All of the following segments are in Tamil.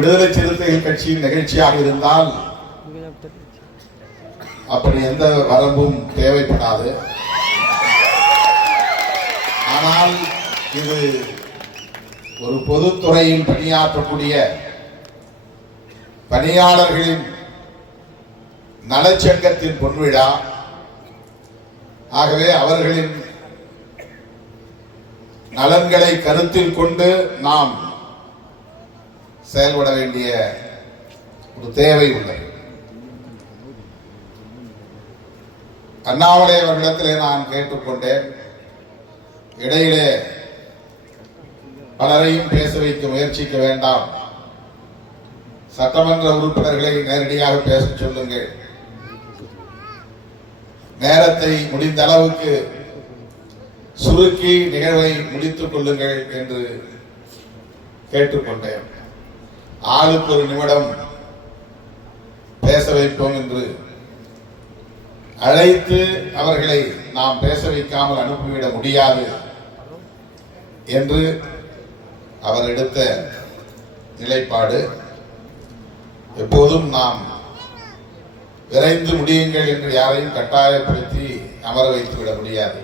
விடுதலை சிறுத்தைகள் கட்சியின் நிகழ்ச்சியாக இருந்தால் அப்படி எந்த வரம்பும் தேவைப்படாது. ஆனால் இது ஒரு பொதுத்துறையில் பணியாற்றக்கூடிய பணியாளர்களின் நலச்சங்கத்தின் பொன்விழா. ஆகவே அவர்களின் நலன்களை கருத்தில் கொண்டு நாம் செயல்பட வேண்டிய ஒரு தேவை உள்ளது. அண்ணாமலை அவர்களிடத்திலே நான் கேட்டுக்கொண்டேன், இடையிலே பலரையும் பேச வைக்க முயற்சிக்க வேண்டாம், சட்டமன்ற உறுப்பினர்களை நேரடியாக பேச சொல்லுங்கள், நேரத்தை முடிந்த அளவுக்கு சுருக்கி நிகழ்வை முடித்துக் கொள்ளுங்கள் என்று கேட்டுக்கொண்டேன். ஆளுக்கு ஒரு நிமிடம் பேச வைப்போம் என்று அழைத்து அவர்களை நாம் பேச வைக்காமல் அனுப்பிவிட முடியாது என்று அவர் எடுத்த நிலைப்பாடு. எப்போதும் நாம் விரைந்து முடியுங்கள் என்று யாரையும் கட்டாயப்படுத்தி அமர வைத்து விட முடியாது,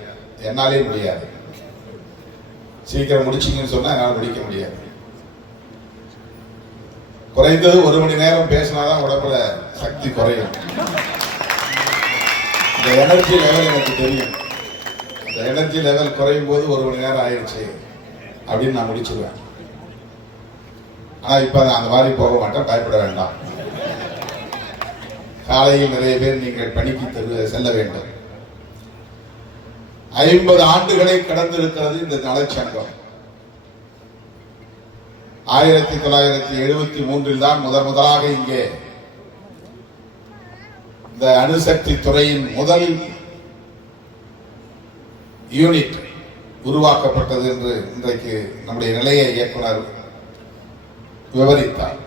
என்னாலே முடியாது. சீக்கிரம் முடிச்சிங்கன்னு சொன்னா என்னால் முடிக்க முடியாது. குறைந்தது 1 மணி நேரம் பேசினாதான் உடம்புல சக்தி குறையும். இந்த எனர்ஜி லெவல் எனக்கு தெரியும். இந்த எனர்ஜி லெவல் குறையும் போது 1 மணி நேரம் ஆயிடுச்சு அப்படின்னு நான் முடிச்சுடுவேன். ஆனா இப்ப அந்த மாதிரி போக மாட்டேன், பயப்பட வேண்டாம். காலையில் நிறைய பேர் நீங்கள் பணிக்கு செல்ல வேண்டும். 50 ஆண்டுகளை கடந்திருக்கிறது இந்த நலச்சங்கம். 1973 தான் முதலாக இங்கே இந்த அணுசக்தி துறையின் முதல் யூனிட் உருவாக்கப்பட்டது என்று இன்றைக்கு நம்முடைய நிலைய இயக்குனர் விவரித்தார்.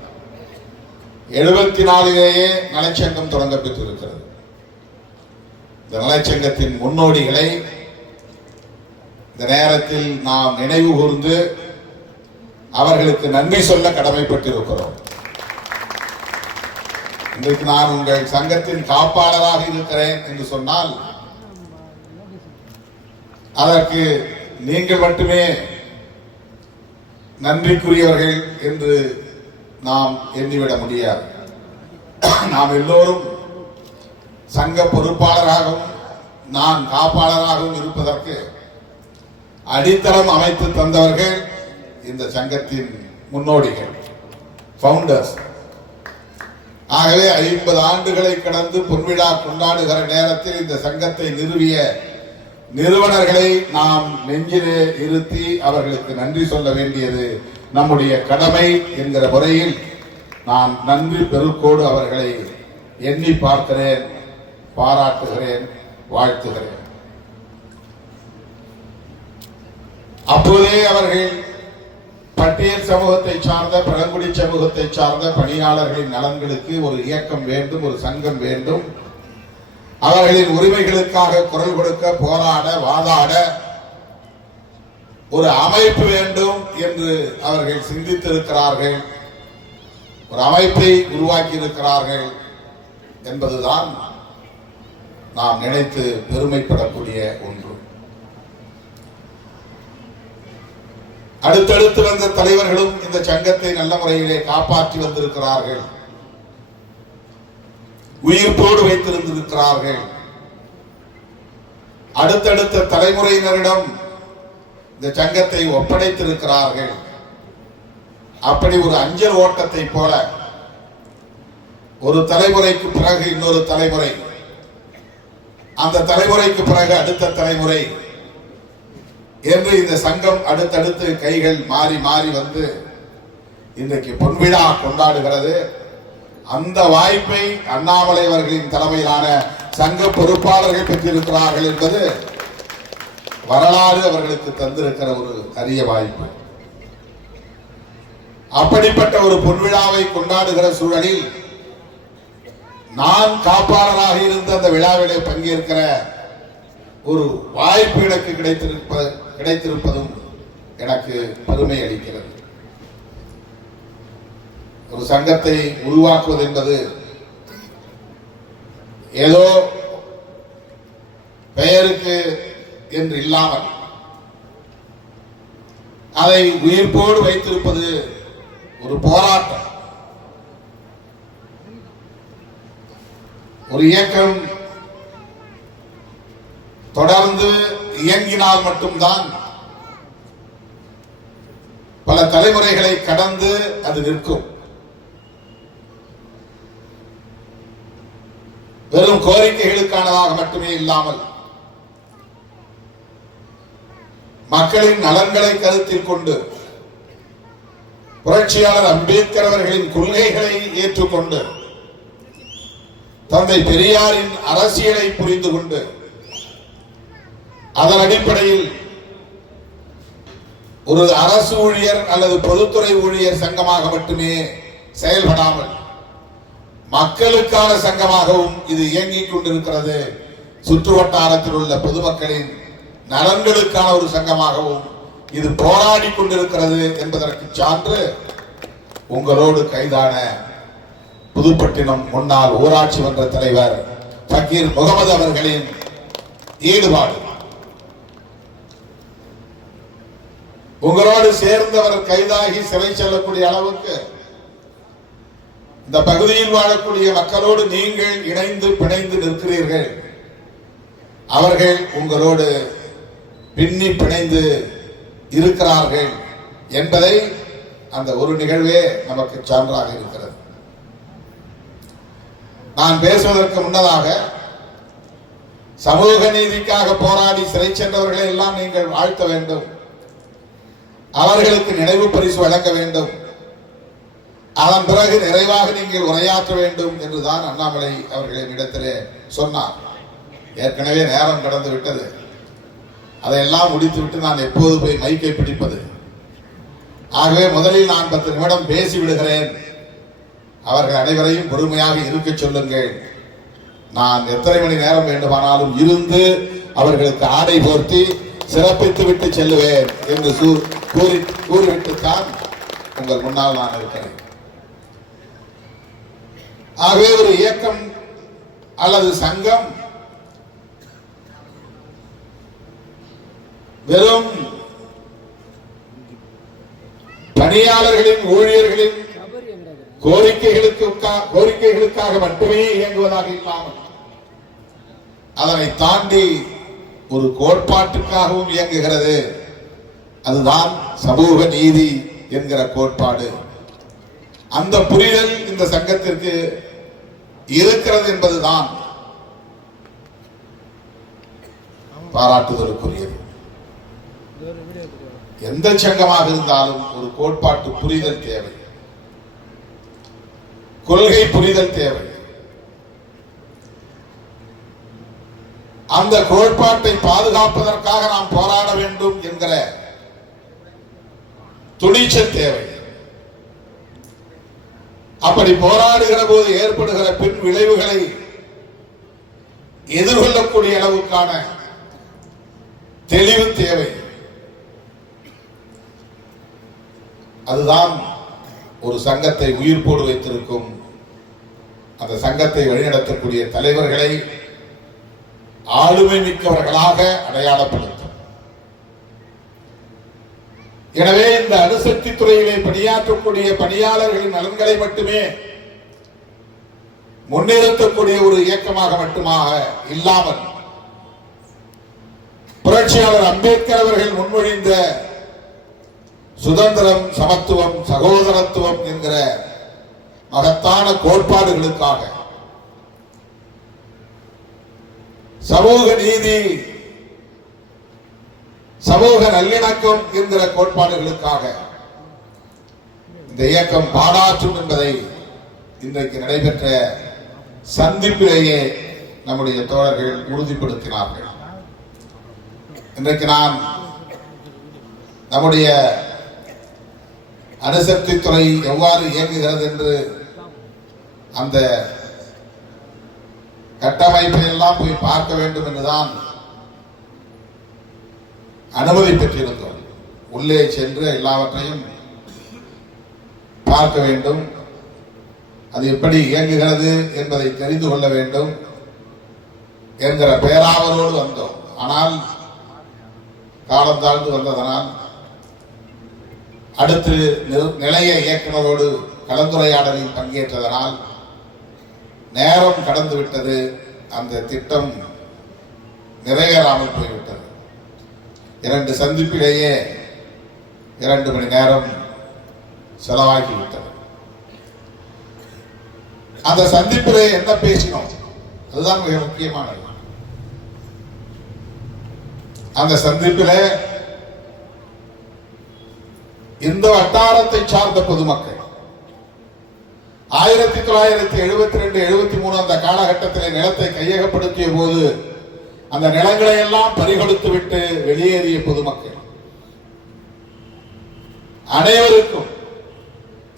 74லேயே நலச்சங்கம் தொடங்க பெற்றிருக்கிறது. இந்த நலச்சங்கத்தின் முன்னோடிகளை இந்த நேரத்தில் நாம் நினைவு கூர்ந்து அவர்களுக்கு நன்றி சொல்ல கடமைப்பட்டிருக்கிறோம். இன்றைக்கு நான் உங்கள் சங்கத்தின் காப்பாளராக இருக்கிறேன் என்று சொன்னால் அதற்கு நீங்கள் மட்டுமே நன்றிக்குரியவர்கள் என்று நாம் எண்ணிவிட முடியாது. நாம் எல்லோரும் சங்க பொறுப்பாளராகவும் நான் காப்பாளராகவும் இருப்பதற்கு அடித்தளம் அமைத்து தந்தவர்கள் இந்த சங்கத்தின் முன்னோடிகள், ஃபவுண்டர்ஸ். ஆகவே 50 ஆண்டுகளை கடந்து பொன்விழா கொண்டாடுகிற நேரத்தில் இந்த சங்கத்தை நிறுவிய நிறுவனர்களை நாம் நெஞ்சிலே இருத்தி அவர்களுக்கு நன்றி சொல்ல வேண்டியது நம்முடைய கடமை என்கிற முறையில் நான் நன்றி பெருக்கோடு அவர்களை எண்ணி பார்க்கிறேன், பாராட்டுகிறேன், வாழ்த்துகிறேன். அப்போதே அவர்கள் பட்டியல் சமூகத்தை சார்ந்த பழங்குடி சமூகத்தை சார்ந்த பணியாளர்களின் நலன்களுக்கு ஒரு இயக்கம் வேண்டும், ஒரு சங்கம் வேண்டும், அவர்களின் உரிமைகளுக்காக குரல் கொடுக்க, போராட, வாதாட ஒரு அமைப்பு வேண்டும் என்று அவர்கள் சிந்தித்திருக்கிறார்கள், ஒரு அமைப்பை உருவாக்கி இருக்கிறார்கள் என்பதுதான் நாம் நினைத்து பெருமைப்படக்கூடிய ஒன்று. அடுத்தடுத்து வந்த தலைவர்களும் இந்த சங்கத்தை நல்ல முறையிலே காப்பாற்றி வந்திருக்கிறார்கள், உயிர்ப்போடு வைத்திருந்திருக்கிறார்கள். அடுத்தடுத்த தலைமுறையினரிடம் இந்த சங்கத்தை ஒப்படைத்திருக்கிறார்கள். அப்படி ஒரு அஞ்சல் ஓட்டத்தை போல ஒரு தலைமுறைக்கு பிறகு இன்னொரு தலைமுறை, அந்த தலைமுறைக்கு பிறகு அடுத்த தலைமுறை என்று இந்த சங்கம் அடுத்தடுத்து கைகள் மாறி மாறி வந்து இன்றைக்கு பொன்விழா கொண்டாடுகிறது. அந்த வாய்ப்பை அண்ணாமலை அவர்களின் தலைமையிலான சங்க பொறுப்பாளர்கள் பெற்றிருக்கிறார்கள் என்பது வரலாறு அவர்களுக்கு தந்திருக்கிற ஒரு அரிய வாய்ப்பு. அப்படிப்பட்ட ஒரு பொன்விழாவை கொண்டாடுகிற சூழலில் நான் காப்பாளராக இருந்த அந்த விழாவிலே பங்கேற்கிற ஒரு வாய்ப்பு எனக்கு கிடைத்திருப்பதும் எனக்கு பெருமை அளிக்கிறது. ஒரு சங்கத்தை உருவாக்குவது என்பது ஏதோ பெயருக்கு என்று இல்லாமல் அதை உயிர்ப்போடு வைத்திருப்பது ஒரு போராட்டம். ஒரு இயக்கம் தொடர்ந்து இயங்கினால் மட்டும்தான் பல தலைமுறைகளை கடந்து அது நிற்கும். வெறும் கோரிக்கைகளுக்கானதாக மட்டுமே இல்லாமல் மக்களின் நலன்களை கருத்தில் கொண்டு புரட்சியாளர் அம்பேத்கர் அவர்களின் கொள்கைகளை ஏற்றுக்கொண்டு தந்தை பெரியாரின் அரசியலை புரிந்து கொண்டு அதன் அடிப்படையில் ஒரு அரசு ஊழியர் அல்லது பொதுத்துறை ஊழியர் சங்கமாக மட்டுமே செயல்படாமல் மக்களுக்கான சங்கமாகவும் இது இயங்கிக் கொண்டிருக்கிறது. சுற்று வட்டாரத்தில் உள்ள பொதுமக்களின் நலன்களுக்கான ஒரு சங்கமாகவும் இது போராடி கொண்டிருக்கிறது என்பதற்கு சான்று உங்களோடு கைதான புதுப்பட்டினம் முன்னாள் ஊராட்சி மன்ற தலைவர் ஃபக்கீர் முகமது அவர்களின் ஈடுபாடு. உங்களோடு சேர்ந்தவர் கைதாகி சிறை செல்லக்கூடிய அளவுக்கு இந்த பகுதியில் வாழக்கூடிய மக்களோடு நீங்கள் இணைந்து பிணைந்து நிற்கிறீர்கள். அவர்கள் உங்களோடு பின்னி பிணைந்து இருக்கிறார்கள் என்பதை அந்த ஒரு நிகழ்வே நமக்கு சான்றாக இருக்கிறது. நான் பேசுவதற்கு முன்னதாக சமூக நீதிக்காக போராடி சிறை சென்றவர்களை எல்லாம் நீங்கள் வாழ்த்த வேண்டும், அவர்களுக்கு நினைவு பரிசு வழங்க வேண்டும், அதன் பிறகு நிறைவாக நீங்கள் உரையாற்ற வேண்டும் என்றுதான் அண்ணாமலை அவர்களின் இடத்திலே சொன்னார். ஏற்கனவே நேரம் கடந்து விட்டது. அதையெல்லாம் முடித்துவிட்டு நான் எப்போது போய் மைக்கை பிடிப்பது? ஆகவே முதலில் நான் 10 நிமிடம் பேசி விடுகிறேன். அவர்கள் அனைவரையும் பொறுமையாக இருக்க சொல்லுங்கள். நான் எத்தனை மணி நேரம் வேண்டுமானாலும் இருந்து அவர்களுக்கு ஆடை போர்த்தி சிறப்பித்து விட்டு செல்லுவேன் என்று கூறிவிட்டுத்தான் உங்கள் முன்னால் நான் இருக்கிறேன். ஆகவே ஒரு இயக்கம் அல்லது சங்கம் வெறும் பணியாளர்களின் ஊழியர்களின் கோரிக்கைகளுக்காக மட்டுமே இயங்குவதாக இல்லாமல் அதனை தாண்டி ஒரு கோட்பாட்டுக்காகவும் இயங்குகிறது. அதுதான் சமூக நீதி என்கிற கோட்பாடு. அந்த புரிதல் இந்த சங்கத்திற்கு இருக்கிறது என்பதுதான் பாராட்டுதலுக்குரியது. எந்த சங்கமாக இருந்தாலும் ஒரு கோட்பாட்டு புரிதல் தேவை, கொள்கை புரிதல் தேவை. அந்த கோட்பாட்டை பாதுகாப்பதற்காக நாம் போராட வேண்டும் என்கிற துணிச்சல் தேவை. அப்படி போராடுகிற போது ஏற்படுகிற பின் விளைவுகளை எதிர்கொள்ளக்கூடிய அளவுக்கான தெளிவு தேவை. அதுதான் ஒரு சங்கத்தை உயிர்ப்போடு வைத்திருக்கும். அந்த சங்கத்தை வழிநடத்தக்கூடிய தலைவர்களை ஆளுமை மிக்கவர்களாக அடையாளப்படுத்தும். எனவே இந்த அணுசக்தி துறையிலே பணியாற்றக்கூடிய பணியாளர்களின் நலன்களை மட்டுமே முன்னிறுத்தக்கூடிய ஒரு இயக்கமாக மட்டுமாக இல்லாமல் புரட்சியாளர் அம்பேத்கர் அவர்கள் முன்மொழிந்த சுதந்திரம், சமத்துவம், சகோதரத்துவம் என்கிற மகத்தான கோட்பாடுகளுக்காக, சமூக நீதி, சமூக நல்லிணக்கம் என்கிற கோட்பாடுகளுக்காக இந்த இயக்கம் பாடாற்றும் என்பதை இன்றைக்கு நடைபெற்ற சந்திப்பிலேயே நம்முடைய தோழர்கள் உறுதிப்படுத்தினார்கள். இன்றைக்கு நான் நம்முடைய அணுசக்தி துறை எவ்வாறு இயங்குகிறது என்று அந்த கட்டமைப்பை எல்லாம் போய் பார்க்க வேண்டும் என்றுதான் அனுமதி பெற்றிருந்தோம். உள்ளே சென்று எல்லாவற்றையும் பார்க்க வேண்டும், அது எப்படி இயங்குகிறது என்பதை தெரிந்து கொள்ள வேண்டும் என்கிற பேராவலோடு வந்தோம். ஆனால் காலம் தாழ்ந்து வந்ததனால் அடுத்து நிலைய இயக்குநரோடு கலந்துரையாடலில் பங்கேற்றதனால் நேரம் கடந்து விட்டது. அந்த திட்டம் நிறைவேறாமல் போய்விட்டது. 2 சந்திப்பிலேயே 2 மணி நேரம் செலவாகிவிட்டது. அந்த சந்திப்பிலே என்ன பேசினோம் அதுதான் மிக முக்கியமானது. அந்த சந்திப்பிலே இந்த வட்டாரத்தை சார்ந்த பொதுமக்கள் 1972-73 அந்த காலகட்டத்தில் நிலத்தை கையகப்படுத்திய போது அந்த நிலங்களை எல்லாம் பறிகொடுத்து விட்டு வெளியேறிய பொதுமக்கள் அனைவருக்கும்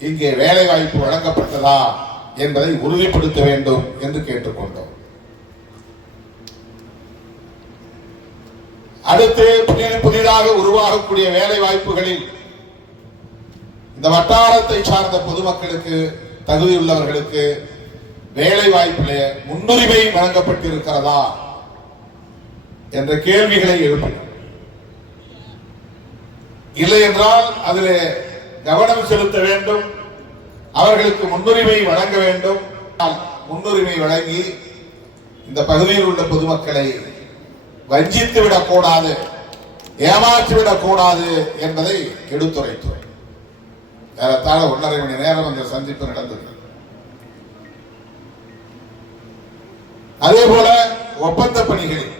இங்கே வேலை வாய்ப்பு வழங்கப்பட்டதா என்பதை உறுதிப்படுத்த வேண்டும் என்று கேட்டுக்கொண்டோம். அடுத்து புதிதாக உருவாகக்கூடிய வேலை வாய்ப்புகளில் இந்த வட்டாரத்தை சார்ந்த பொதுமக்களுக்கு தகுதியுள்ளவர்களுக்கு வேலை வாய்ப்பிலே முன்னுரிமை வழங்கப்பட்டிருக்கிறதா என்ற கேள்விகளை எழுப்பினோம். இல்லை என்றால் அதில் கவனம் செலுத்த வேண்டும், அவர்களுக்கு முன்னுரிமை வழங்க வேண்டும். முன்னுரிமை வழங்கி இந்த பகுதியில் உள்ள பொதுமக்களை வஞ்சித்து விடக்கூடாது, ஏமாற்றிவிடக் கூடாது என்பதை எடுத்துரைத்தோம். ஏறத்தாழ 1.5 மணி நேரம் அந்த சந்திப்பு நடந்தது. அதே போல ஒப்பந்த பணிகளில்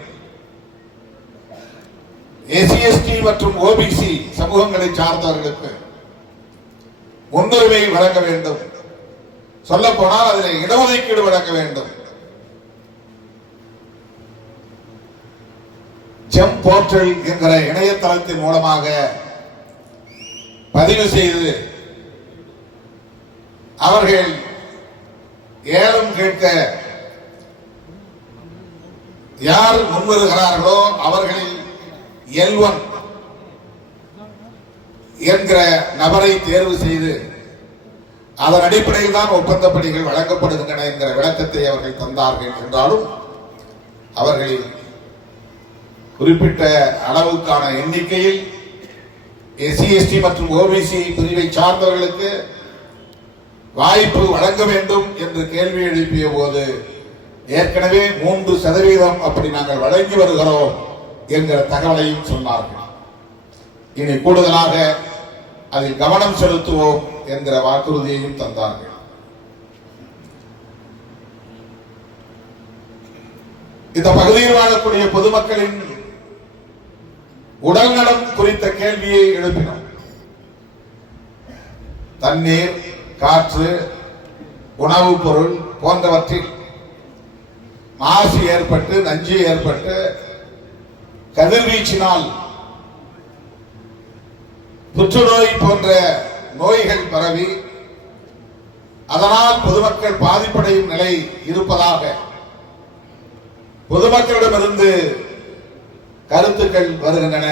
SC/ST மற்றும் OBC சமூகங்களை சார்ந்தவர்களுக்கு முன்னுரிமை வழங்க வேண்டும். சொல்ல போனால் அதில் இடஒதுக்கீடு வழங்க வேண்டும். ஜெம் போர்ட்டல் என்கிற இணையதளத்தின் மூலமாக பதிவு செய்து அவர்கள் ஏலம் கேட்க யார் முன்வருகிறார்களோ அவர்களில் L1 என்கிற நபரை தேர்வு செய்து அதன் அடிப்படையில் தான் ஒப்பந்த பணிகள் வழங்கப்படுகின்றன என்கிற விளக்கத்தை அவர்கள் தந்தார்கள். என்றாலும் அவர்களில் குறிப்பிட்ட அளவுக்கான எண்ணிக்கையில் SC/ST மற்றும் OBC பிரிவை சார்ந்தவர்களுக்கு வாய்ப்பு வழங்க வேண்டும் என்று கேள்வி எழுப்பிய போது ஏற்கனவே 3% அப்படி நாங்கள் வழங்கி வருகிறோம் என்கிற தகவலையும் சொன்னார்கள். இனி கூடுதலாக அதில் கவனம் செலுத்துவோம் என்கிற வாக்குறுதியையும் தந்தார்கள். இந்த பகுதியில் வாழக்கூடிய பொதுமக்களின் உடல்நலம் குறித்த கேள்வியை எழுப்பினோம். தண்ணீர், காற்று, உணவுப் பொருள் போன்றவற்றில் மாசு ஏற்பட்டு நஞ்சு ஏற்பட்டு கதிர்வீச்சினால் புற்றுநோய் போன்ற நோய்கள் பரவி அதனால் பொதுமக்கள் பாதிப்படையும் நிலை இருப்பதாக பொதுமக்களிடமிருந்து கருத்துக்கள் வருகின்றன.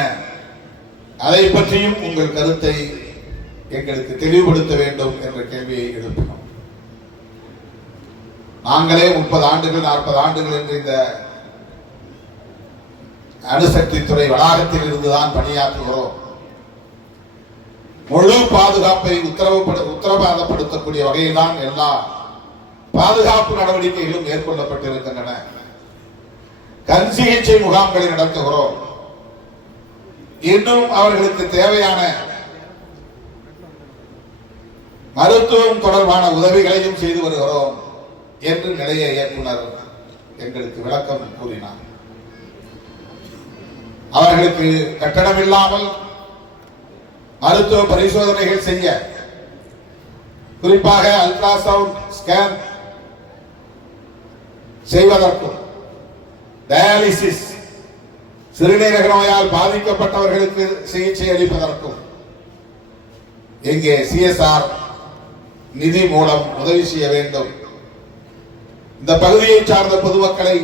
அதை பற்றியும் உங்கள் கருத்தை எங்களுக்கு தெளிவுபடுத்த வேண்டும் என்ற கேள்வியை எழுப்பினோம். நாங்களே 30 ஆண்டுகள் 40 ஆண்டுகள் என்று இந்த அணுசக்தி துறை வளாகத்தில் இருந்துதான் பணியாற்றுகிறோம். முழு பாதுகாப்பை உத்தரவாதப்படுத்தக்கூடிய வகையில் தான் எல்லா பாதுகாப்பு நடவடிக்கைகளும் மேற்கொள்ளப்பட்டிருக்கின்றன. கண் சிகிச்சை முகாம்களை நடத்துகிறோம். இன்னும் அவர்களுக்கு தேவையான மருத்துவம் தொடர்பான உதவிகளையும் செய்து வருகிறோம் என்று நிலைய இயக்குனர் எங்களுக்கு விளக்கம் கூறினார். அவர்களுக்கு கட்டணம் இல்லாமல் மருத்துவ பரிசோதனைகள் செய்ய, குறிப்பாக அல்ட்ராசவுண்ட் ஸ்கேன் செய்வதற்கும், டயாலிசிஸ் சிறுநீரக நோயால் பாதிக்கப்பட்டவர்களுக்கு சிகிச்சை அளிப்பதற்கும் இங்கே CSR நிதி மூலம் உதவி செய்ய வேண்டும். இந்த பகுதியை சார்ந்த பொதுமக்களை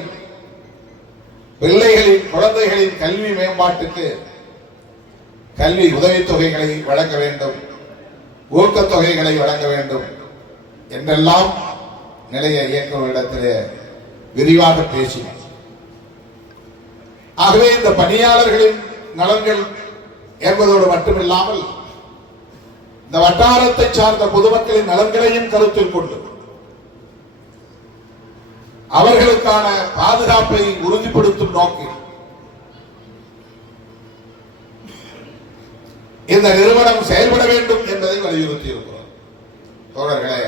பிள்ளைகளின் குழந்தைகளின் கல்வி மேம்பாட்டுக்கு கல்வி உதவித்தொகைகளை வழங்க வேண்டும், ஊக்கத்தொகைகளை வழங்க வேண்டும் என்றெல்லாம் நிலைய இயக்குநரிடத்திலே விரிவாக பேசினோம். ஆகவே இந்த பணியாளர்களின் நலன்கள் என்பதோடு மட்டுமில்லாமல் இந்த வட்டாரத்தை சார்ந்த பொதுமக்களின் நலன்களையும் கருத்தில் கொண்டு அவர்களுக்கான பாதுகாப்பை உறுதிப்படுத்தும் நோக்கில் இந்த நிறுவனம் செயல்பட வேண்டும் என்பதை வலியுறுத்தி இருக்கிறோம். தோழர்களே,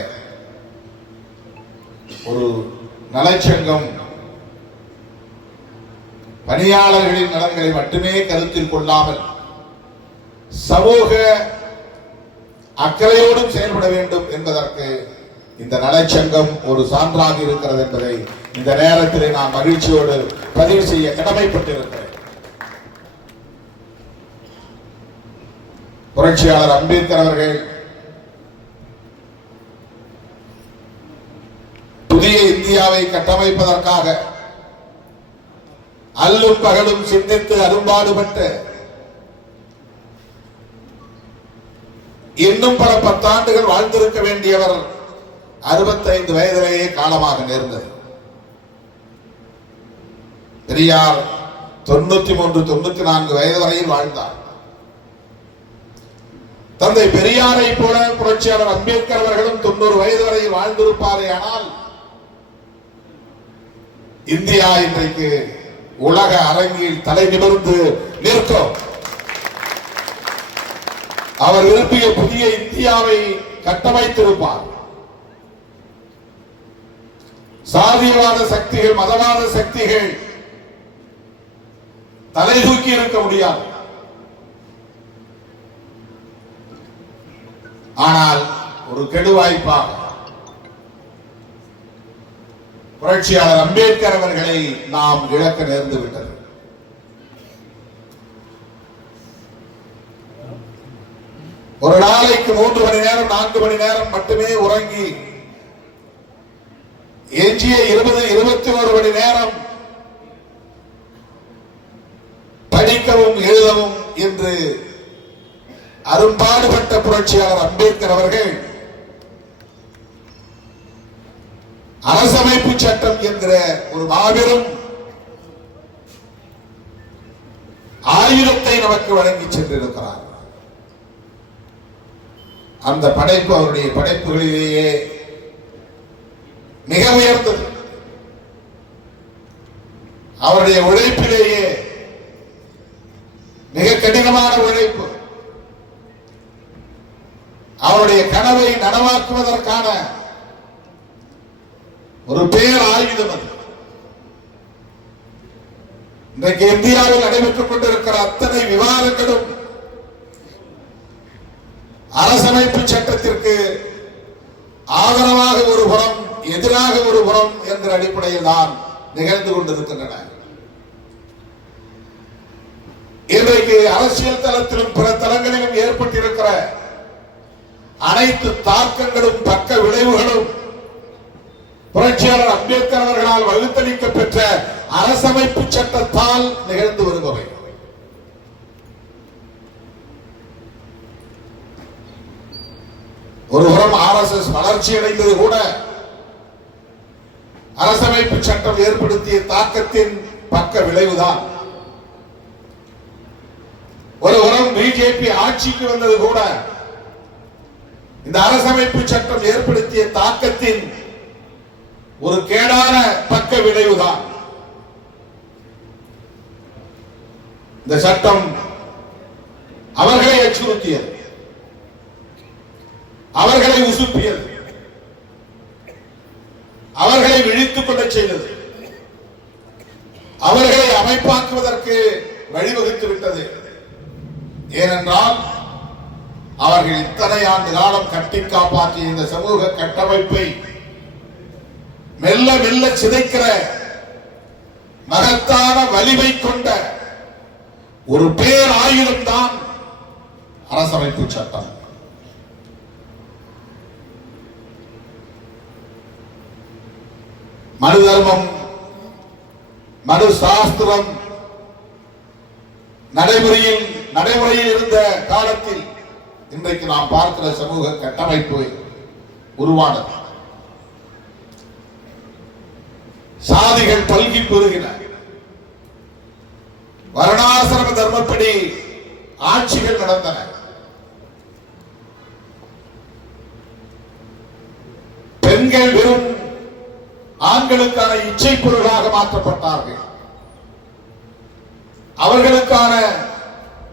ஒரு நலச்சங்கம் பணியாளர்களின் நலன்களை மட்டுமே கருத்தில் கொள்ளாமல் சமூக அக்கறையோடும் செயல்பட வேண்டும் என்பதற்கு இந்த நலச்சங்கம் ஒரு சான்றாக இருக்கிறது என்பதை இந்த நேரத்தில் நான் மகிழ்ச்சியோடு பதிவு செய்ய கடமைப்பட்டிருக்கிறேன். புரட்சியாளர் அம்பேத்கர் அவர்கள் புதிய இந்தியாவை கட்டமைப்பதற்காக அல்லும் பகலும் சிந்தித்து அரும்பாடுபட்டு இன்னும் பல 10 ஆண்டுகள் வாழ்ந்திருக்க வேண்டியவர் 65 வயதிலேயே காலமாக நேர்ந்தது. பெரியார் 93, 94 வயது வரையில் வாழ்ந்தார். தந்தை பெரியாரை போல புரட்சியாளர் அம்பேத்கர் அவர்களும் 90 வயது வரையில் வாழ்ந்திருப்பாரே. ஆனால் இந்தியா இன்றைக்கு உலக அரங்கில் தலை நிமிர்ந்து நிற்கும். அவர் விரும்பிய புதிய இந்தியாவை கட்டமைத்திருப்பார். சாதிவாத சக்திகள், மதவாத சக்திகள் தலை தூக்கி இருக்க முடியாது. ஆனால் ஒரு கெடுவாய்ப்பாக புரட்சியாளர் அம்பேத்கர் அவர்களை நாம் இழக்க நேர்ந்து விட்டது. ஒரு நாளைக்கு 3 மணி நேரம் 4 மணி நேரம் மட்டுமே உறங்கி எஞ்சிய 20-21 மணி நேரம் படிக்கவும் எழுதவும் என்று அரும்பாடுபட்ட புரட்சியாளர் அம்பேத்கர் அவர்கள் அரசமைப்பு சட்டம் என்கிற ஒரு மாபெரும் ஆயுதத்தை நமக்கு வழங்கி சென்றிருக்கிறார். அந்த படைப்பு அவருடைய படைப்புகளிலேயே மிக உயர்ந்தது. அவருடைய உழைப்பிலேயே மிக கடினமான உழைப்பு. அவருடைய கனவை நனவாக்குவதற்கான ஒரு பேர் ஆயுதம் அது. இன்றைக்கு இந்தியாவில் நடைபெற்றுக் கொண்டிருக்கிற அத்தனை விவாதங்களும் அரசமைப்பு சட்டத்திற்கு ஆதரவாக ஒரு புறம், எதிராக ஒரு புறம் என்ற அடிப்படையில் தான் நிகழ்ந்து கொண்டிருக்கின்றன. இன்றைக்கு அரசியல் தளத்திலும் பிற தளங்களிலும் ஏற்பட்டிருக்கிற அனைத்து தாக்கங்களும் பக்க விளைவுகளும் புரட்சியாளர் அம்பேத்கர் அவர்களால் வகுத்தளிக்க பெற்ற அரசமைப்பு சட்டத்தால் நிகழ்ந்து வருபவை. ஒருபுறம் RSS வளர்ச்சி அடைந்தது கூட அரசமைப்பு சட்டம் ஏற்படுத்திய தாக்கத்தின் பக்க விளைவுதான். ஒருபுறம் பிஜேபி ஆட்சிக்கு வந்தது கூட இந்த அரசமைப்பு சட்டம் ஏற்படுத்திய தாக்கத்தின் ஒரு கேடான பக்க விளைவுதான். இந்த சட்டம் அவர்களை அச்சுறுத்தியது, அவர்களை உசுப்பியது, அவர்களை விழித்துக் கொள்ள செய்தது, அவர்களை அமைப்பாக்குவதற்கு வழிவகுத்து விட்டது. ஏனென்றால் அவர்கள் இத்தனை ஆண்டு காலம் கட்டி காப்பாற்றிய இந்த சமூக கட்டமைப்பை மெல்ல மெல்ல சிதைக்கிற மகத்தான வலிமை கொண்ட ஒரு பேர் ஆயுதம் தான் அரசமைப்பு சட்டம். மனு தர்மம், மனு சாஸ்திரம் நடைமுறையில் இருந்த காலத்தில் இன்றைக்கு நாம் பார்க்கிற சமூக கட்டமைப்பு உருவானது. சாதிகள் பல்கி பெருகின. வர்ணாசிரம தர்மப்படி ஆட்சிகள் நடந்தன. பெண்கள் வெறும் ஆண்களுக்கான இச்சை பொருளாக மாற்றப்பட்டார்கள். அவர்களுக்கான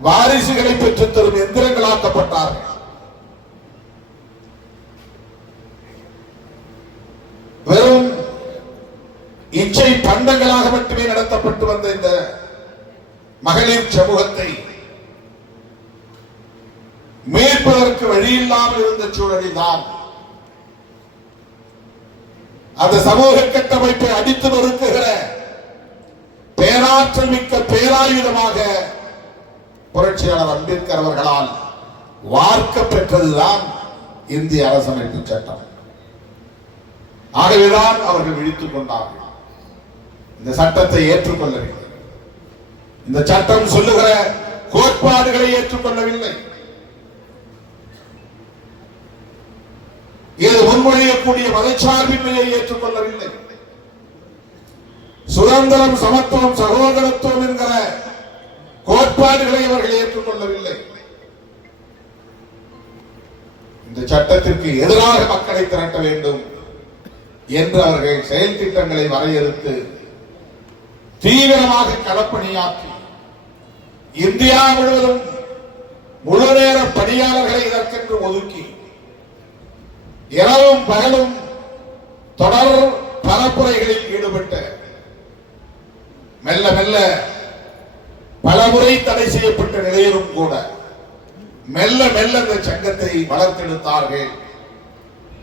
வாரிசுகளை பெற்றுத் தரும் எந்திரங்களாக்கப்பட்டார்கள். வெறும் இச்சை பண்டங்களாக மட்டுமே நடத்தப்பட்டு வந்த இந்த மகளிர் சமூகத்தை மீட்பதற்கு வழியில்லாமல் இருந்த சூழலில் தான் அந்த சமூக கட்டமைப்பை அடித்து நொறுக்குகிற பேராற்றல் மிக்க பேராயுதமாக புரட்சியாளர் அம்பேத்கர் அவர்களால் வார்க்க பெற்றதுதான் இந்திய அரசமைப்பு சட்டம். ஆகவேதான் அவர்கள் விழித்துக் கொண்டார்கள். இந்த சட்டத்தை ஏற்றுக்கொள்ளவில்லை. இந்த சட்டம் சொல்லுகிற கோட்பாடுகளை ஏற்றுக்கொள்ளவில்லை. இது முன்மொழியக்கூடிய மதச்சார்பின்மையை ஏற்றுக்கொள்ளவில்லை. சுதந்திரம், சமத்துவம், சகோதரத்துவம் என்கிற கோட்பாடுகளை அவர்கள் ஏற்றுக்கொள்ளவில்லை. இந்த சட்டத்திற்கு எதிராக மக்களை திரட்ட வேண்டும் என்று அவர்கள் செயல் திட்டங்களை வரையறுத்து தீவிரமாக களப்பணியாற்றி இந்தியா முழுவதும் முழு நேர பணியாளர்களை இதற்கென்று ஒதுக்கி இரவும் பகலும் தொடர் பரப்புரைகளில் ஈடுபட்ட மெல்ல மெல்ல பலமுறை தடை செய்யப்பட்ட நிலையிலும் கூட மெல்ல மெல்ல இந்த சங்கத்தை வளர்த்தெடுத்தார்கள்.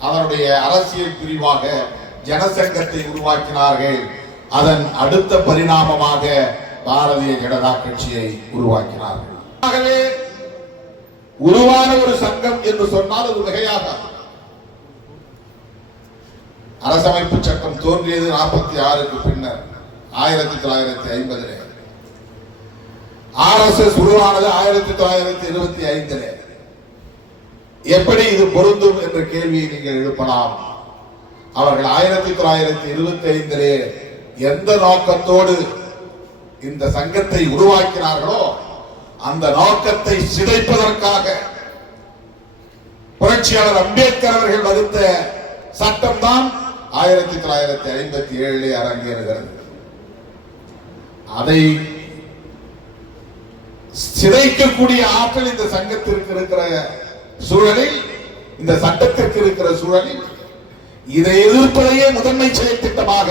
அதனுடைய அரசியல் பிரிவாக ஜனசங்கத்தை உருவாக்கினார்கள். அதன் அடுத்த பரிணாமமாக பாரதிய ஜனதா கட்சியை உருவாக்கினார்கள். ஆகவே உருவான ஒரு சங்கம் என்று சொன்னால் அது மிகையாக. அரசமைப்பு சட்டம் தோன்றியது 46க்கு பின்னர் 1950. RSS உருவானது 1925. எப்படி இது பொருந்தும் என்ற கேள்வியை நீங்கள் எழுப்பலாம். அவர்கள் 1925 எந்த நோக்கத்தோடு இந்த சங்கத்தை உருவாக்கினார்களோ அந்த நோக்கத்தை சிதைப்பதற்காக புரட்சியாளர் அம்பேத்கர் அவர்கள் வகுத்த சட்டம் தான் 1957 அரங்கேறுகிறது. அதை சிதைக்கக்கூடிய ஆற்றல் இந்த சங்கத்திற்கு இருக்கிற சூழலில், இந்த சட்டத்திற்கு இருக்கிற சூழலில் இதை எதிர்ப்பதையே முதன்மை செயல் திட்டமாக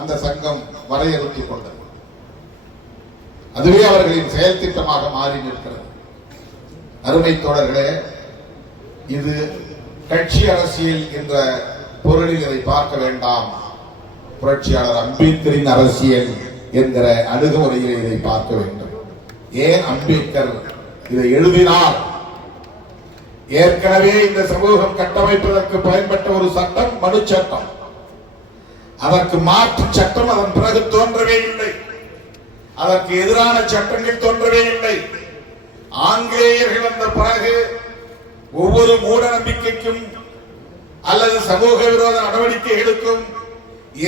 அந்த சங்கம் வரையறுத்துக் கொண்டது. அதுவே அவர்களின் செயல் திட்டமாக மாறி நிற்கிறது. அருமை தோழர்களே, இது கட்சி அரசியல் என்ற பொருளில் இதை பார்க்க வேண்டாம். புரட்சியாளர் அம்பேத்கரின் அரசியல் என்கிற அணுகுமுறையில் இதை பார்க்க வேண்டும். ஏன் அம்பேத்கர் இதை எழுதினார்? ஏற்கனவே இந்த சமூகம் கட்டமைப்பதற்கு பயன்பட்ட ஒரு சட்டம் மனு சட்டம். அதற்கு மாற்று சட்டம் அதன் பிறகு தோன்றவே இல்லை. அதற்கு எதிரான சட்டங்கள் தோன்றவே இல்லை. ஆங்கிலேயர்கள் வந்த பிறகு ஒவ்வொரு மூட நம்பிக்கைக்கும் அல்லது சமூக விரோத நடவடிக்கைகளுக்கும்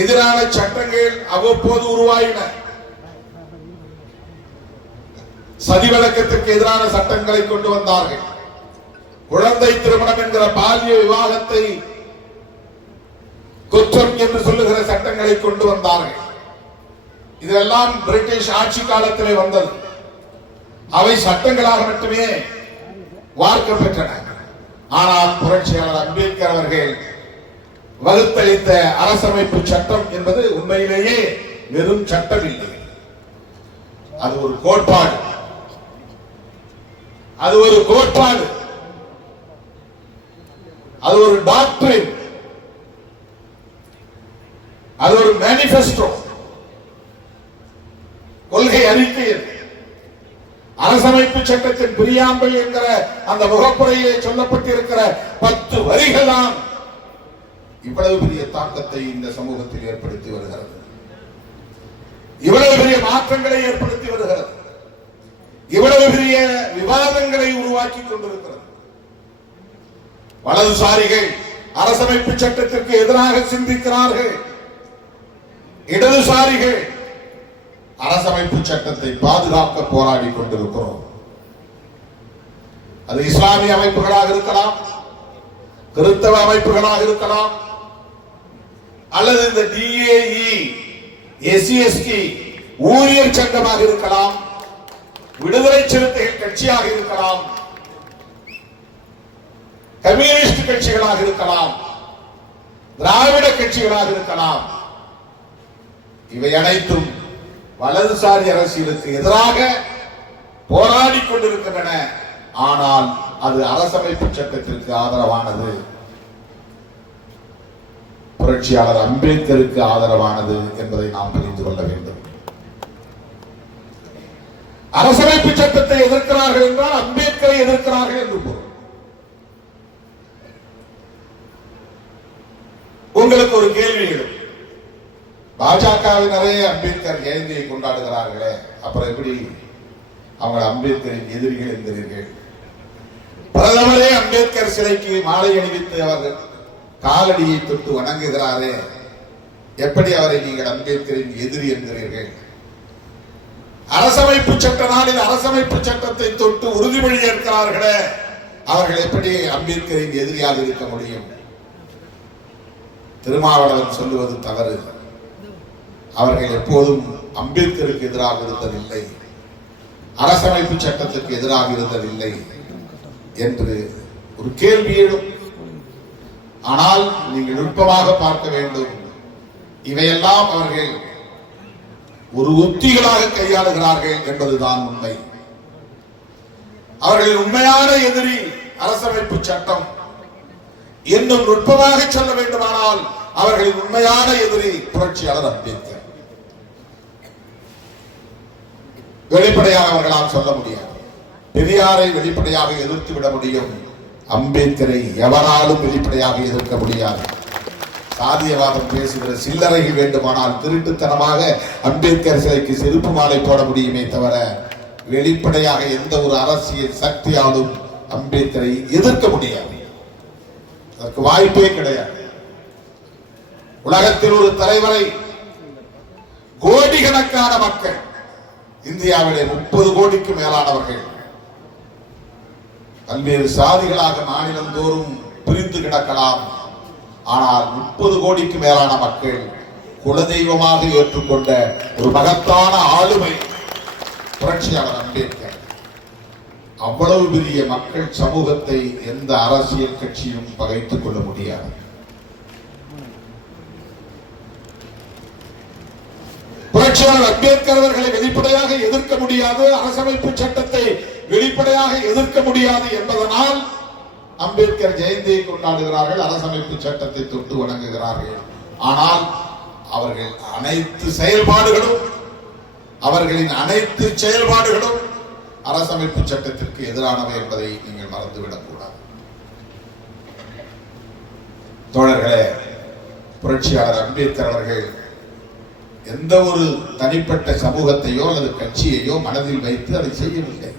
எதிரான சட்டங்கள் அவ்வப்போது உருவாயின. சதிவழக்கத்திற்கு எதிரான சட்டங்களை கொண்டு வந்தார்கள். குழந்தை திருமணம் என்கிற பாலிய விவாகத்தை குற்றம் என்று சொல்லுகிற சட்டங்களை கொண்டு வந்தார்கள். இதெல்லாம் பிரிட்டிஷ் ஆட்சி காலத்திலே வந்தது. அவை சட்டங்களாக மட்டுமே வார்க்க பெற்றன. ஆனால் புரட்சியாளர் அம்பேத்கர் அவர்கள் வகுத்தளித்த அரசமைப்பு சட்டம் என்பது உண்மையிலேயே வெறும் சட்டம் இல்லை. அது ஒரு கோட்பாடு. அது ஒரு கோட்பாடு. அது ஒரு டாக்டரின். அது ஒரு மேனிபெஸ்டோ, கொள்கை அறிக்கையில். அரசமைப்பு சட்டத்தின் பிரியாம்பல் என்கிற அந்த முகப்புரையிலே சொல்லப்பட்டிருக்கிற 10 வரிகள் தான் இவ்வளவு பெரிய தாக்கத்தை இந்த சமூகத்தில் ஏற்படுத்தி வருகிறது. இவ்வளவு பெரிய மாற்றங்களை ஏற்படுத்தி வருகிறது. இவ்வளவு பெரிய விவாதங்களை உருவாக்கி கொண்டிருக்கிறது. வலதுசாரிகள் அரசமைப்பு சட்டத்திற்கு எதிராக சிந்திக்கிறார்கள். இடதுசாரிகள் அரசமைப்பு சட்டத்தை பாதுகாக்க போராடி கொண்டிருக்கிறோம். அது இஸ்லாமிய அமைப்புகளாக இருக்கலாம், கிறிஸ்தவ அமைப்புகளாக இருக்கலாம், அல்லது இந்த DAE SC ஊழியர் சங்கமாக இருக்கலாம், விடுதலை சிறுத்தைகள் கட்சியாக இருக்கலாம், கம்யூனிஸ்ட் கட்சிகளாக இருக்கலாம், திராவிட கட்சிகளாக இருக்கலாம். இவை அனைத்தும் வலதுசாரி அரசியலுக்கு எதிராக போராடி கொண்டிருக்கின்றன. ஆனால் அது அரசமைப்பு சட்டத்திற்கு ஆதரவானது, புரட்சியாளர் அம்பேத்கருக்கு ஆதரவானது என்பதை நாம் புரிந்து கொள்ள வேண்டும். அரசமைப்பு சட்டத்தை எதிர்க்கிறார்கள் என்றால் அம்பேத்கரை எதிர்க்கிறார்கள் என்று பொருள். உங்களுக்கு ஒரு கேள்வி எழும், பாஜகவினரே அம்பேத்கர் ஜெயந்தியை கொண்டாடுகிறார்களே, அப்புறம் எப்படி அவங்க அம்பேத்கரின் எதிரிகள் என்கிறீர்கள்? பிரதமரே அம்பேத்கர் சிலைக்கு மாலை அணிவித்து அவர்கள் காலடியை தொட்டு வணங்குகிறாரே, எப்படி அவரை நீங்கள் அம்பேத்கரின் எதிரி என்கிறீர்கள்? அரசமைப்பு சட்ட நாளில் அரசமைப்பு சட்டத்தை தொட்டு உறுதிமொழி ஏற்கிறார்களே, அவர்கள் எப்படி அம்பேத்கரின் எதிரியாக இருக்க முடியும்? திருமாவளவன் சொல்லுவது தவறு. அவர்கள் எப்போதும் அம்பேத்கருக்கு எதிராக இருந்ததில்லை, அரசமைப்பு சட்டத்திற்கு எதிராக இருந்ததில்லை என்று ஒரு கேள்வி எழும். ஆனால் நீங்கள் நுட்பமாக பார்க்க வேண்டும். இவையெல்லாம் அவர்கள் ஒரு உத்திகளாக கையாளுகிறார்கள் என்பதுதான் உண்மை. அவர்களின் உண்மையான எதிரி அரசமைப்பு சட்டம். இன்னும் நுட்பமாக சொல்ல வேண்டுமானால் அவர்களின் உண்மையான எதிரி புரட்சியாளர் அம்பேத்கர். வெளிப்படையாக அவர்களால் சொல்ல முடியாது. பெரியாரை வெளிப்படையாக எதிர்த்து விட முடியும், அம்பேத்கரை எவராலும் வெளிப்படையாக எதிர்க்க முடியாது. சாதியவாதம் பேசுகிற சில்லறைகள் வேண்டுமானால் திருட்டுத்தனமாக அம்பேத்கர் சிலைக்கு செருப்பு மாலை போட முடியுமே தவிர வெளிப்படையாக எந்த ஒரு அரசியல் சக்தியாலும் அம்பேத்கரை எதிர்க்க முடியாது. அதற்கு வாய்ப்பே கிடையாது. உலகத்தில் ஒரு தலைவரை கோடிக்கணக்கான மக்கள், இந்தியாவிலே 30 கோடிக்கு மேலானவர்கள் பல்வேறு சாதிகளாக மாநிலந்தோறும் பிரிந்து கிடக்கலாம். ஆனால் 30 கோடிக்கு மேலான மக்கள் குலதெய்வமாக ஏற்றுக்கொண்ட ஒரு மகத்தான ஆளுமை புரட்சியாளர் அம்பேத்கர். அவ்வளவு பெரிய மக்கள் சமூகத்தை எந்த அரசியல் கட்சியும் பகைத்துக் கொள்ள முடியாது. புரட்சியாளர் அம்பேத்கர் அவர்களை வெளிப்படையாக எதிர்க்க முடியாது, அரசமைப்பு சட்டத்தை வெளிப்படையாக எதிர்க்க முடியாது என்பதனால் அம்பேத்கர் ஜெயந்தியை கொண்டாடுகிறார்கள், அரசமைப்பு சட்டத்தை தொட்டு வணங்குகிறார்கள். ஆனால் அவர்கள் அனைத்து செயல்பாடுகளும், அவர்களின் அனைத்து செயல்பாடுகளும் அரசமைப்பு சட்டத்திற்கு எதிரானவை என்பதை நீங்கள் மறந்துவிடக் கூடாது. தோழர்களே, புரட்சியாளர் அம்பேத்கர் அவர்கள் எந்த ஒரு தனிப்பட்ட சமூகத்தையோ அல்லது கட்சியையோ மனதில் வைத்து அதை செய்யவில்லை.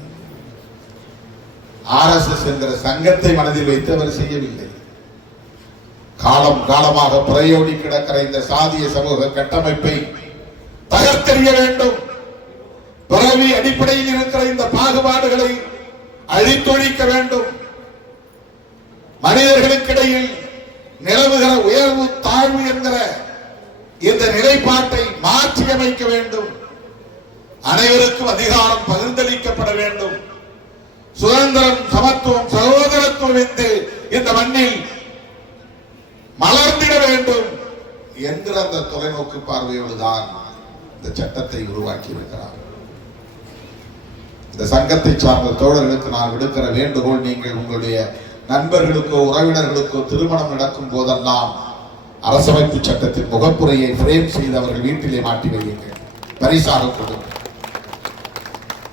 RSS என்கிற சங்கத்தை மனதில் வைத்து அவர் செய்யவில்லை. காலம் காலமாக புறையோடி கிடக்கிற இந்த சாதிய சமூக கட்டமைப்பை தகர்த்தெறிய வேண்டும். பிறவி அடிப்படையில் இருக்கிற இந்த பாகுபாடுகளை அழித்தொழிக்க வேண்டும். மனிதர்களுக்கிடையில் நிலவுகிற உயர்வு தாழ்வு என்கிற இந்த நிலைப்பாட்டை மாற்றி அமைக்க வேண்டும். அனைவருக்கும் அதிகாரம் பகிர்ந்தளிக்கப்பட வேண்டும். சுதந்திரம், சமத்துவம், சகோதரத்துவம் என்று இந்த மண்ணில் மலர்ந்திட வேண்டும் என்கிற அந்த தொலைநோக்கு பார்வையோடு தான் இந்த சட்டத்தை உருவாக்கி இருக்கிறார். இந்த சங்கத்தை சார்ந்த தோழர்களுக்கு நான் விடுக்கிற வேண்டுகோள், நீங்கள் உங்களுடைய நண்பர்களுக்கோ உறவினர்களுக்கோ திருமணம் நடக்கும் போதெல்லாம் அரசமைப்பு சட்டத்தின் முகப்புரையை பிரேம் செய்து அவர்கள் வீட்டிலே மாட்டி வையுங்கள், பரிசாக கொடுங்கள்.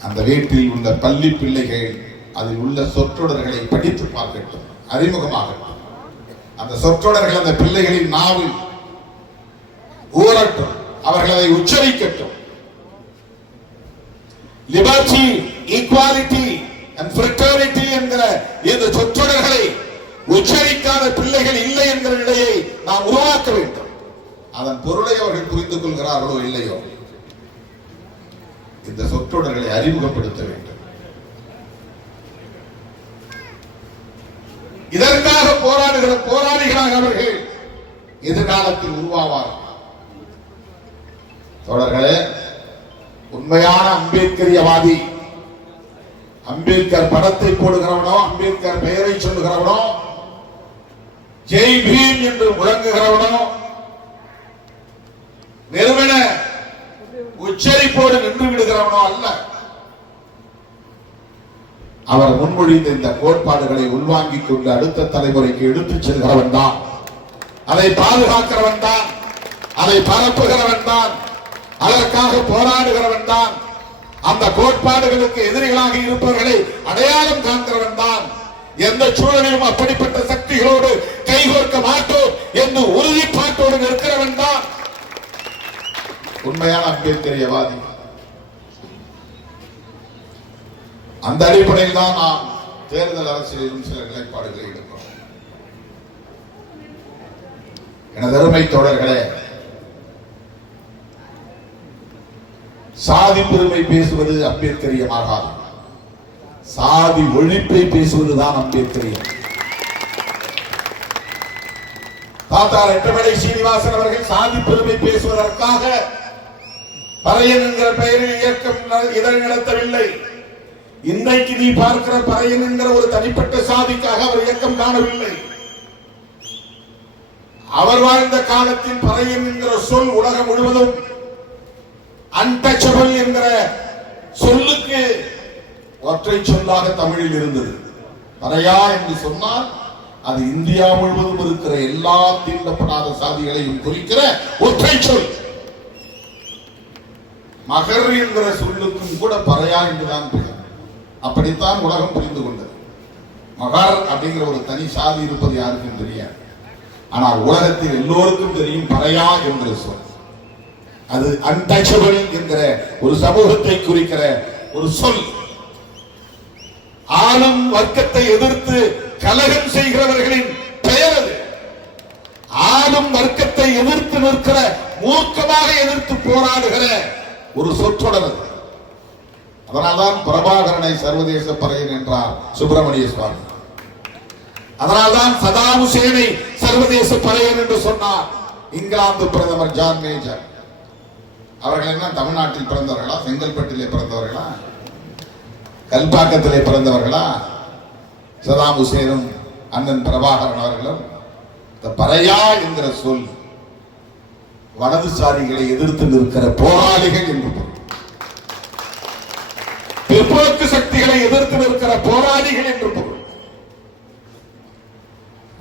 அந்த வீட்டில் உள்ள பள்ளி பிள்ளைகள் அதில் உள்ள சொற்றொடர்களை படித்து பார்க்கட்டும், அறிமுகமாகட்டும். அந்த சொற்றொடர்கள் அந்த பிள்ளைகளின் நாவில் ஊறட்டும், அவர்கள் அதை உச்சரிக்கட்டும். லிபர்ட்டி, ஈக்வாலிட்டி அண்ட் ஃப்ரெட்டர்னிட்டி என்கிற இந்த சொற்றொடர்களை உச்சரிக்காத பிள்ளைகள் இல்லை என்கிற நிலையை நாம் உருவாக்க வேண்டும். அதன் பொருளை அவர்கள் புரிந்து கொள்கிறார்களோ இல்லையோ, இந்த சொற்றொடர்களை அறிமுகப்படுத்த வேண்டும். இதற்காக போராடுகிற போராளிகளாக அவர்கள் எதிர்காலத்தில் உருவாவார். தோழர்களே, உண்மையான அம்பேத்கரியவாதி, அம்பேத்கர் படத்தை போடுகிறவனோ, அம்பேத்கர் பெயரை சொல்லுகிறவனோ, ஜெய் பீம் என்று முழங்குகிறவனோ, வெறுமன உச்சரிப்போடு நின்று விடுகிறவனோ அல்ல. அவர் முன்மொழிந்த இந்த கோட்பாடுகளை உள்வாங்கிக் கொண்டு அடுத்த தலைமுறைக்கு எடுத்துச் செல்கிறவன் தான், அதை பாதுகாக்கிறவன் தான், அதை பரப்புகிறவன் தான், அதற்காக போராடுகிறவன் தான், அந்த கோட்பாடுகளுக்கு எதிரிகளாக இருப்பவர்களை அடையாளம் காண்கிறவன் தான். எந்த சூழலிலும் அப்படிப்பட்ட சக்திகளோடு கைகோர்க்க மாட்டோம் என்று உறுதிப்பாட்டோடு இருக்கிறவன் தான் உண்மையான அம்பேத்கரியவாதி. அந்த அடிப்படையில் தான் நாம் தேர்தல் அரசியலிலும் சில நிலைப்பாடுகளை எடுக்கிறோம். எனது அருமை தோழர்களே, சாதி பெருமை பேசுவது அம்பேத்கரியமாகாது, சாதி ஒழிப்பை பேசுவதுதான் அம்பேத்கரியம். தாத்தா ரெட்டமலை சீனிவாசன் அவர்கள் சாதி பெருமை பேசுவதற்காக பறையன் என்கிற பெயரில் இயக்கம் இதழ் நடத்தவில்லை. இன்றைக்கு நீ பார்க்கிற பறையன் என்கிற ஒரு தனிப்பட்ட சாதிக்காக அவர் இயக்கம் காணவில்லை. அவர் வாழ்ந்த காலத்தில் பறையன் என்கிற சொல் உலகம் முழுவதும் அன்டச்சபிள் என்கிற சொல்லுக்கு ஒற்றை சொல்லாக தமிழில் இருந்தது. பறையா என்று சொன்னால் அது இந்தியா முழுவதும் இருக்கிற எல்லா தீண்டப்படாத சாதிகளையும் குறிக்கிற ஒற்றை சொல். மகர் என்கிற சொல்லுக்கும் கூட பறையா என்றுதான் பெயர். அப்படித்தான் உலகம் புரிந்து கொண்டது. மகர் அப்படிங்கிற ஒரு தனி சாதி இருப்பது யாருக்கும் தெரியாது. ஆனால் உலகத்தில் எல்லோருக்கும் தெரியும் பறையா என்ற சொல். அது அன்டச்சபிள் என்கிற ஒரு சமூகத்தை குறிக்கிற ஒரு சொல். ஆளும் வர்க்கத்தை எதிர்த்து கலகம் செய்கிறவர்களின் பெயர் அது. ஆளும் வர்க்கத்தை எதிர்த்து நிற்கிற, மூர்க்கமாக எதிர்த்து போராடுகிற ஒரு சொற்றொடர். அதனால்தான் பிரபாகரனை சர்வதேச பறையன் என்றார் சுப்பிரமணிய சுவாமி. அதனால்தான் சதாம் ஹுசேனை சர்வதேச பறையன் என்று சொன்னார் இங்கிலாந்து பிரதமர் ஜான் மேஜர். அவர்கள் என்ன தமிழ்நாட்டில் பிறந்தவர்களா, செங்கல்பட்டிலே பிறந்தவர்களா, கல்பாக்கத்திலே பிறந்தவர்களா? சதாம் ஹுசேனும் அண்ணன் பிரபாகரன் அவர்களும். இந்த பறையா என்கிற சொல் வலதுசாரிகளை எதிர்த்து நிற்கிற போராளிகள் என்று பொருள். பிற்போக்கு சக்திகளை எதிர்த்து நிற்கிற போராளிகள் என்று பொருள்.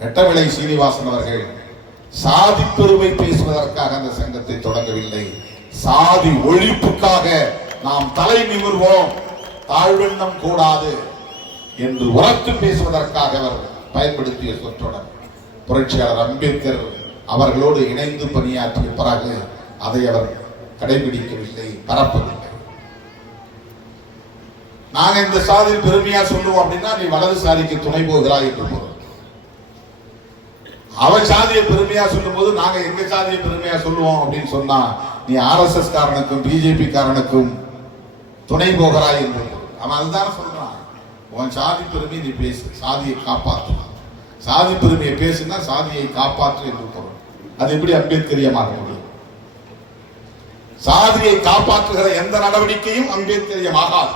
ரெட்டமலை சீனிவாசன் அவர்கள் சாதி பெருமை பேசுவதற்காக அந்த சங்கத்தை தொடங்கவில்லை. சாதி ஒழிப்புக்காக நாம் தலை நிமிர்வோம், தாழ்வெண்ணம் கூடாது என்று உரத்து பேசுவதற்காக அவர் பயன்படுத்திய சொற்றொடர். புரட்சியாளர் அம்பேத்கர் அவர்களோடு இணைந்து பணியாற்றிய பிறகு அதை அவர் கடைபிடிக்கவில்லை, பரப்பவில்லை. நாங்க இந்த சாதி பெருமையா சொல்லுவோம் அப்படின்னா நீ வலதுசாரிக்கு துணை போகிறாய் என்று பொருள். அவன் சாதியை பெருமையா சொல்லும் போது நாங்க எங்க சாதியை பெருமையா சொல்லுவோம் அப்படின்னு சொன்னா நீ RSS காரனுக்கும் பிஜேபி காரனுக்கும் துணை போகிறாய் என்று. அவன் அதுதான் சொல்றான், உன் சாதி பெருமை நீ பேசு, சாதியை காப்பாற்று. சாதி பெருமையை பேசுனா சாதியை காப்பாற்று என்று பொருள். அது எப்படி அம்பேத்கரியமாக முடியும்? சாதியை காப்பாற்றுகிற எந்த நடவடிக்கையும் அம்பேத்கரியமாகாது.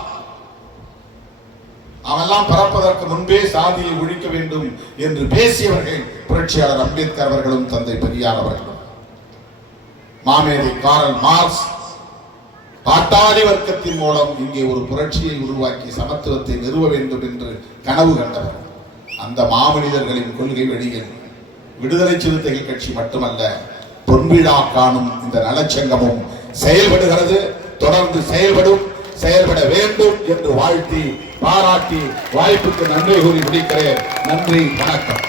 அவெல்லாம் பரப்பதற்கு முன்பே சாதியை ஒழிக்க வேண்டும் என்று பேசியவர்கள் புரட்சியாளர் அம்பேத்கர் அவர்களும் தந்தை பெரியார் அவர்களும். மாமேதை காரல் மார்க்ஸ் பாட்டாளி வர்க்கத்தின் மூலம் இங்கே ஒரு புரட்சியை உருவாக்கி சமத்துவத்தை நிறுவ வேண்டும் என்று கனவு கண்டவர். அந்த மாமனிதர்களின் கொள்கை வழியில் விடுதலை சிறுத்தைகள் கட்சி மட்டுமல்ல, பொன்விழா காணும் இந்த நலச்சங்கமும் செயல்படுகிறது, தொடர்ந்து செயல்பட வேண்டும் என்று வாழ்த்தி பாராட்டி வாய்ப்புக்கு நன்றி கூறி முடிக்கிறேன். நன்றி, வணக்கம்.